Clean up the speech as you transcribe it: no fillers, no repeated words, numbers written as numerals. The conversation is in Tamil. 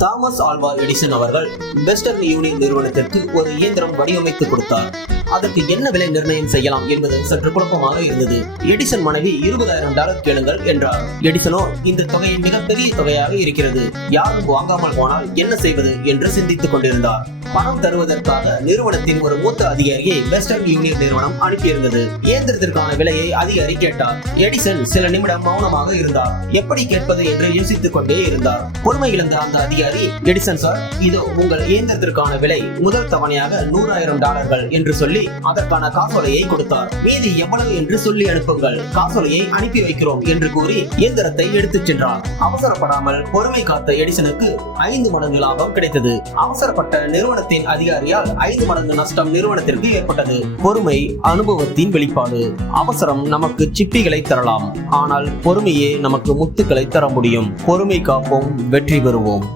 தாமஸ் ஆல்வா எடிசன் அவர்கள் வெஸ்டர்ன் யூனியன் நிறுவனத்திற்கு ஒரு இயந்திரம் வடிவமைத்து கொடுத்தார். அதற்கு என்ன விலை நிர்ணயம் செய்யலாம் என்பது சற்று குழப்பமாக இருந்தது. எடிசன் மனைவி $20,000 கேளுங்கள் என்றார். எடிசனோ இந்த தொகை மிகப்பெரிய தொகையாக இருக்கிறது, யாரும் வாங்காமல் போனால் என்ன செய்வது என்று சிந்தித்துக் கொண்டிருந்தார். பணம் தருவதற்காக நிறுவனத்தின் ஒரு மூத்த அதிகாரியை வெஸ்டர்ன் யூனியன் நிறுவனம் அனுப்பியிருந்தது. இயந்திரத்திற்கான விலையை அதிகாரி கேட்டார். எடிசன் சில நிமிடம் மௌனமாக இருந்தார். எப்படி கேட்பது என்று யோசித்துக் கொண்டே இருந்தார். பொறுமை இழந்த அந்த அதிகாரி, எடிசன் சார், இதோ உங்கள் இயந்திரத்திற்கான விலை முதல் தவணையாக $100,000 என்று சொல்லி அதற்கான காசோலையை கொடுத்தார். மீதி எவ்வளவு என்று சொல்லி அனுப்புங்கள், காசோலையை அனுப்பி வைக்கிறோம் என்று கூறி இயந்திரத்தை எடுத்துச் சென்றார். அவசரப்படாமல் பொறுமை காத்த எடிசனுக்கு 5 மடங்கு லாபம் கிடைத்தது. அவசரப்பட்ட நிறுவனத்தின் அதிகாரியால் 5 மடங்கு நஷ்டம் நிறுவனத்திற்கு ஏற்பட்டது. பொறுமை அனுபவத்தின் வெளிப்பாடு. அவசரம் நமக்கு சிப்பிகளை தரலாம், ஆனால் பொறுமையே நமக்கு முத்துக்களை தர முடியும். பொறுமை காப்போம், வெற்றி பெறுவோம்.